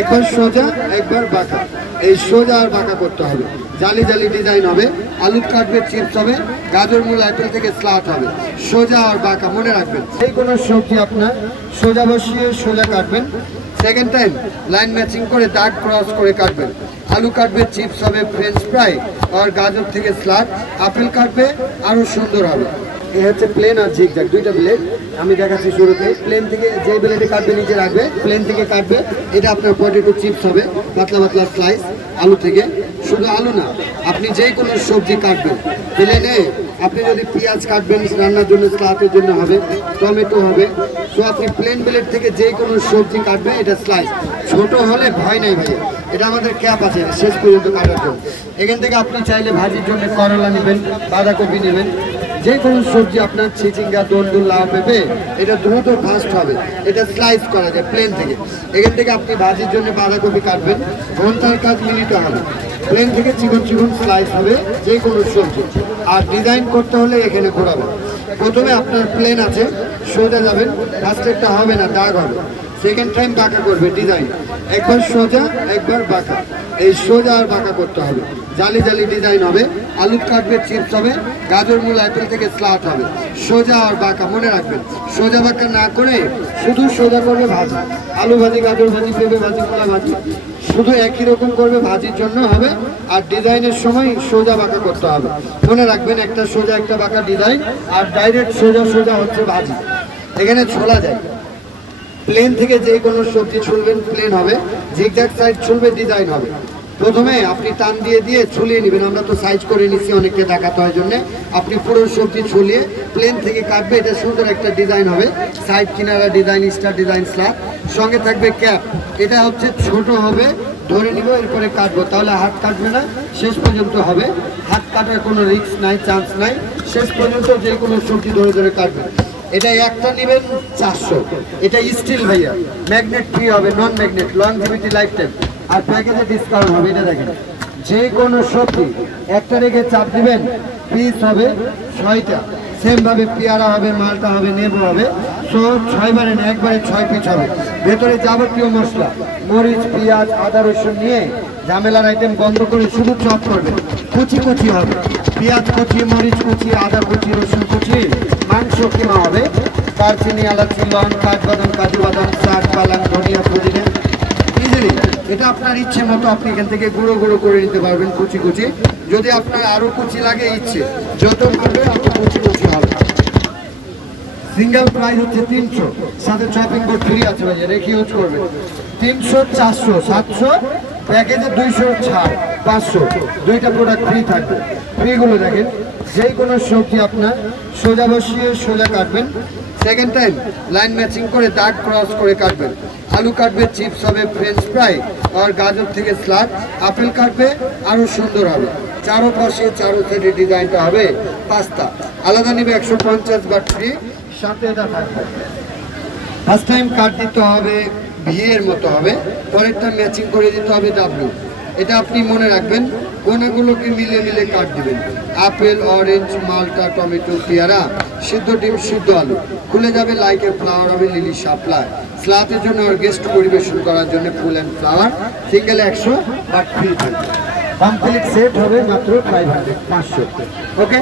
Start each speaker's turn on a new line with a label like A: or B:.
A: একবার সোজা, একবার বাঁকা। এই সোজা আর বাঁকা করতে হবে। জালি জালি ডিজাইন হবে আলু কাটবে চিপস হবে, গাজর মূল অ্যাপেল থেকে স্লাট হবে। সোজা আর বাঁকা, মনে রাখবেন। এই কোনো সবজি আপনার সোজা বসিয়ে সোজা কাটবেন। সেকেন্ড টাইম লাইন ম্যাচিং করে দাগ ক্রস করে কাটবেন। আলু কাটবে চিপস হবে ফ্রেঞ্চ ফ্রাই আর গাজর থেকে স্লাট আপেল কাটবে আরও সুন্দর হবে। এ হচ্ছে প্লেন আর ঝিকঝাক দুইটা ব্লেড আমি দেখাচ্ছি শুরুতে প্লেন থেকে যে ব্লেডে কাটবে, নিচে রাখবে। প্লেন থেকে কাটবে। এটা আপনার পটেটো চিপস হবে, পাতলা পাতলা স্লাইস আলু থেকে। শুধু আলু না, আপনি যে কোনো সবজি কাটবেন। প্লেনে আপনি যদি পেঁয়াজ কাটবেন, রান্নার জন্য স্লাটের জন্য হবে, টমেটো হবে। তো আপনি প্লেন ব্লেড থেকে যে কোনো সবজি কাটবেন এটা স্লাইস ছোট হলে ভয় নাই ভাইয়া। এটা আমাদের ক্যাপ আছে, শেষ পর্যন্ত কাটার জন্য। এখান থেকে আপনি চাইলে ভাজির জন্য করলা নেবেন, বাঁধাকপি নেবেন। যে কোনো সবজি আপনার চিচিঙ্গা দন্ডুল লাউ পেঁপে, এটা দ্রুত ফাস্ট হবে। এটা স্লাইস করা যায় প্লেন থেকে। এখান থেকে আপনি ভাজির জন্য বাঁধাকপি কাটবেন। ঘণ্টার কাজ মিনিটে হবে প্লেন থেকে চিকন চিকন স্লাইস হবে যে কোনো সবজি। আর ডিজাইন করতে হলে এখানে ঘোরাবেন। প্রথমে আপনার প্লেন আছে, সোজা যাবেন। ফার্স্টেরটা হবে না, দাগ হবে। সেকেন্ড টাইম বাঁকা করবে ডিজাইন একবার সোজা, একবার বাঁকা। এই সোজা আর বাঁকা করতে হবে। জালি জালি ডিজাইন হবে আলু কাটবে চিপস হবে, গাজর মূল অ্যাপেল থেকে স্লাট হবে। সোজা আর বাঁকা, মনে রাখবেন। সোজা বাঁকা না করে শুধু সোজা করবে ভাজি। আলু ভাজি, গাজর ভাজি, পেঁপে ভাজি, কলা ভাজি। শুধু একই রকম করবে, ভাজির জন্য হবে। আর ডিজাইনের সময় সোজা বাঁকা করতে হবে। মনে রাখবেন, একটা সোজা, একটা বাঁকা ডিজাইন আর ডাইরেক্ট সোজা সোজা হচ্ছে ভাজি। এখানে ছোলা যায়। প্লেন থেকে যে কোনো সবজি ছুলবেন প্লেন হবে। জিগজ্যাগ সাইড ছুলবে ডিজাইন হবে। প্রথমে আপনি টান দিয়ে দিয়ে ছুলিয়ে নেবেন। আমরা তো সাইজ করে নিচ্ছি, অনেককে দেখাতে হয় জন্য। আপনি পুরো সবজি ছুলিয়ে প্লেন থেকে কাটবে, এটা সুন্দর একটা ডিজাইন হবে। সাইড কিনারা ডিজাইন স্টার ডিজাইন স্ল্যাব সঙ্গে থাকবে ক্যাপ এটা হচ্ছে ছোট হবে, ধরে নিব, এরপরে কাটবো। তাহলে হাত কাটবে না, শেষ পর্যন্ত হবে। হাত কাটার কোনো রিস্ক নাই চান্স নাই। শেষ পর্যন্ত যে কোনো সবজি ধরে ধরে কাটবে। এটা একটা নেবেন চারশো। এটা স্টিল ভাইয়া। ম্যাগনেট ফ্রি হবে non magnet longevity life time আর প্যাকেজে ডিসকাউন্ট হবে, এটা দেখেন। যে কোনো সবজি, একটা রেখে চাপ দিবেন পিস হবে ছয়টা। সেমভাবে পেয়ারা হবে, মালটা হবে নেবু হবে। সো ছয় বারে না, একবারে ছয় পিস হবে। ভেতরে যাবতীয় মশলা, মরিচ, পেঁয়াজ, আদা, রসুন নিয়ে ঝামেলার আইটেম বন্ধ করে শুধু চপ করবে। কুচি কুচি হবে। পেঁয়াজ কুচি, মরিচ কুচি, আদা কুচি, রসুন কুচি, মাংস কিমা হবে? দারচিনি, এলাচি, লং, কাঠবাদাম, কাজু বাদাম শাক পালাং, ধনিয়া, পুদিনা। ইজিলি। এটা আপনার ইচ্ছে মতো আপনি এখান থেকে গুঁড়ো গুঁড়ো করে নিতে পারবেন কুচি কুচি। যদি আপনার আরও কুচি লাগে, ইচ্ছে। যত করবে আপনার কুচি কুচি হবে। সিঙ্গেল প্রাইস হচ্ছে তিনশো। সাথে শপিং বোর্ড ফ্রি আছে ভাই রেখে ইউজ করবে। তিনশো, চারশো, সাতশো প্যাকেজে দুইশো, ছাড়, পাঁচশো। দুইটা প্রোডাক্ট ফ্রি থাকবে। ফ্রিগুলো দেখেন, যেই কোনো সবজি আপনার সোজা বসিয়ে সোজা কাটবেন। সেকেন্ড টাইম লাইন ম্যাচিং করে দাগ ক্রস করে কাটবেন। আলু কাটবে, চিপস হবে ফ্রেঞ্চ ফ্রাই আর গাজর থেকে স্লাড আপেল কাটবে আরও সুন্দর হবে। চারো পাশে চারো সাইডে ডিজাইনটা হবে পাস্তা। আলাদা নেবে একশো পঞ্চাশ বাট ফ্রি সাথে থাকবে। ফার্স্ট টাইম কাট দিতে হবে ভিয়ের মতো হবে, পরেরটা ম্যাচিং করে দিতে হবে ডাব্লু এটা আপনি মনে রাখবেন, কোনাগুলোকে মিলে মিলে কাট দিবেন। আপেল অরেঞ্জ মালটা, টমেটো, পেয়ারা, সিদ্ধ ডিম, সিদ্ধ আলু। খুলে যাবে লাইকের ফ্লাওয়ার হবে লিলি সাপ্লাই ফ্লাতের জন্য আর গেস্ট পরিবেশন করার জন্য ফুল অ্যান্ড ফ্লাওয়ার সিঙ্গেল একশো বাট ফ্রি থাকবে কমপ্লিট সেট হবে মাত্র ফাইভ হান্ড্রেড পাঁচশো। ওকে